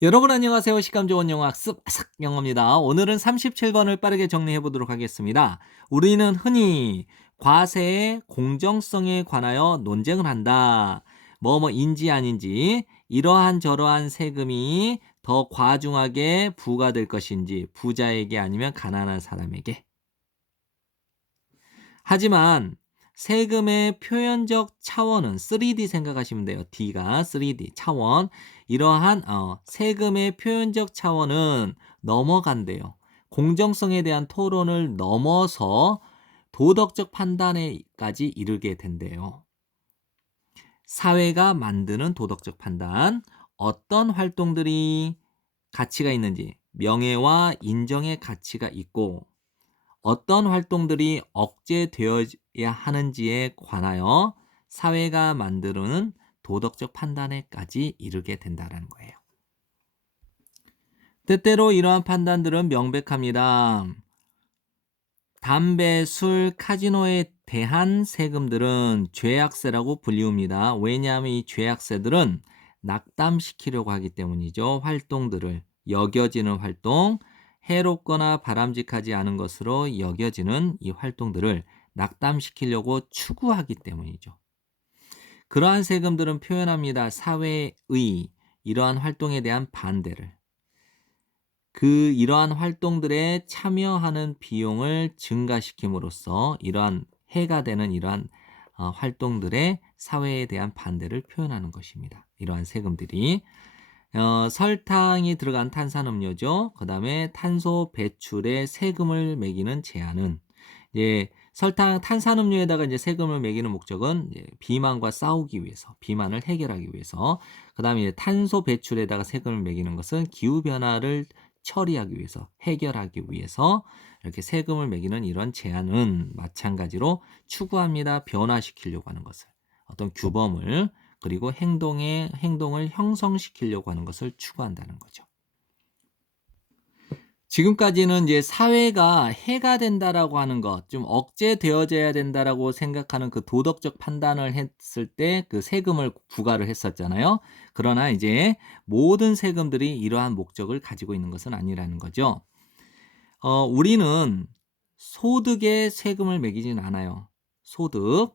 여러분 안녕하세요. 식감 좋은 영어 학습 아삭 영어입니다. 오늘은 37번을 빠르게 정리해 보도록 하겠습니다. 우리는 흔히 과세의 공정성에 관하여 논쟁을 한다. 뭐뭐인지 아닌지, 이러한 저러한 세금이 더 과중하게 부과될 것인지, 부자에게 아니면 가난한 사람에게. 하지만 세금의 표현적 차원은 3D 생각하시면 돼요. D가 3D 차원. 이러한 세금의 표현적 차원은 넘어간대요. 공정성에 대한 토론을 넘어서 도덕적 판단에까지 이르게 된대요. 사회가 만드는 도덕적 판단, 어떤 활동들이 가치가 있는지, 명예와 인정의 가치가 있고 어떤 활동들이 억제되어야 하는지에 관하여 사회가 만드는 도덕적 판단에까지 이르게 된다는 거예요. 때때로 이러한 판단들은 명백합니다. 담배, 술, 카지노에 대한 세금들은 죄악세라고 불리웁니다. 왜냐하면 이 죄악세들은 낙담시키려고 하기 때문이죠. 활동들을 여겨지는 활동, 해롭거나 바람직하지 않은 것으로 여겨지는 이 활동들을 낙담시키려고 추구하기 때문이죠. 그러한 세금들은 표현합니다. 사회의 이러한 활동에 대한 반대를. 이러한 활동들에 참여하는 비용을 증가시킴으로써 이러한 해가 되는 이러한 활동들의 사회에 대한 반대를 표현하는 것입니다. 이러한 세금들이 설탕이 들어간 탄산음료죠. 그 다음에 탄소 배출에 세금을 매기는 제한은 이제 탄산음료에다가 이제 세금을 매기는 목적은 이제 비만과 싸우기 위해서, 비만을 해결하기 위해서, 그 다음에 탄소 배출에다가 세금을 매기는 것은 기후 변화를 처리하기 위해서, 해결하기 위해서 이렇게 세금을 매기는 이런 제한은 마찬가지로 추구합니다. 변화시키려고 하는 것을, 어떤 규범을, 그리고 행동을 형성시키려고 하는 것을 추구한다는 거죠. 지금까지는 이제 사회가 해가 된다라고 하는 것, 좀 억제되어져야 된다라고 생각하는 그 도덕적 판단을 했을 때 그 세금을 부과를 했었잖아요. 그러나 이제 모든 세금들이 이러한 목적을 가지고 있는 것은 아니라는 거죠. 우리는 소득에 세금을 매기진 않아요. 소득,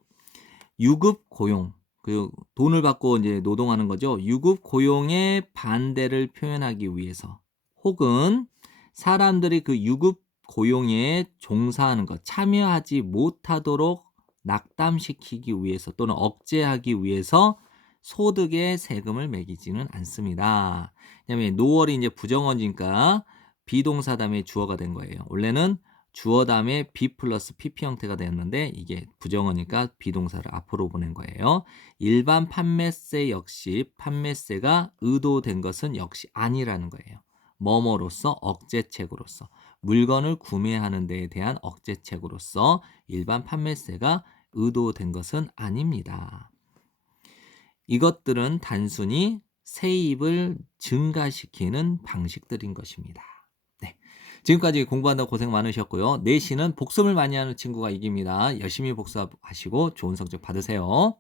유급 고용, 그 돈을 받고 이제 노동하는 거죠. 유급 고용의 반대를 표현하기 위해서, 혹은 사람들이 그 유급 고용에 종사하는 것, 참여하지 못하도록 낙담시키기 위해서 또는 억제하기 위해서 소득에 세금을 매기지는 않습니다. 왜냐하면 노월이 이제 부정어니까 비동사 다음에 주어가 된 거예요. 원래는 주어 다음에 be 플러스 pp 형태가 되었는데 이게 부정어니까 비동사를 앞으로 보낸 거예요. 일반 판매세 역시 판매세가 의도된 것은 역시 아니라는 거예요. 뭐뭐로서 억제책으로서 물건을 구매하는 데에 대한 억제책으로서 일반 판매세가 의도된 것은 아닙니다. 이것들은 단순히 세입을 증가시키는 방식들인 것입니다. 네. 지금까지 공부한다고 고생 많으셨고요. 내신은 복습을 많이 하는 친구가 이깁니다. 열심히 복습하시고 좋은 성적 받으세요.